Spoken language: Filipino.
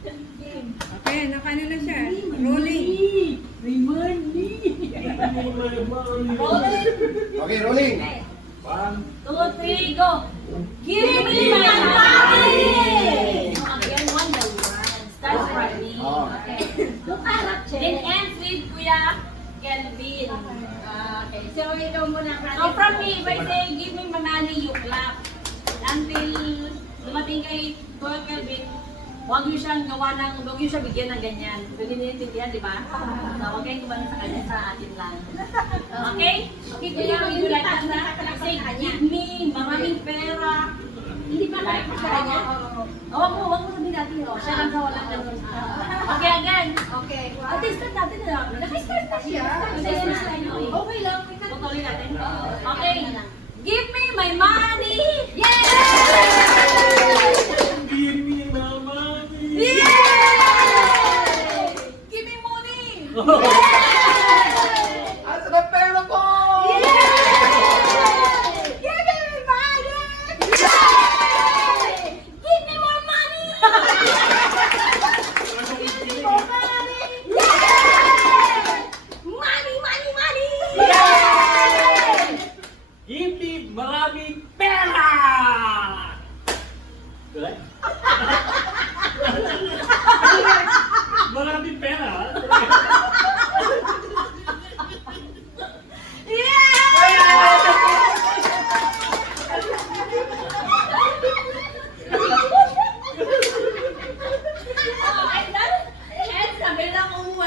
Okay, nakaano na siya. Rolling. May money. Rolling. Okay, rolling. 1, 2, 3, go. Give me my money. Again, one by one. Start from me. Okay. Then ends with Kuya Kelvin. Okay, so ikaw muna. So from me, if I say give me my money, you clap. Until dumating kay Kuya Kelvin, huwag niyo siyang gawa ng, huwag niyo siya bigyan ng ganyan. Pwede ninitindihan, di ba? So, huwag kayong gumano sa kanya, sa atin lang. Okay? Okay, Kuya, would you like that na? Say, give me, maraming pera. Hindi ba Like, kaya sa kanya? huwag mo sabihin natin, siya lang sa walang ganun. Okay, again. Okay. At start natin na lang. Naka-start na siya. Okay lang. Tutuloy natin. Okay. Give me my money! Yay! Give me my money. Yay! Give me money! Yay!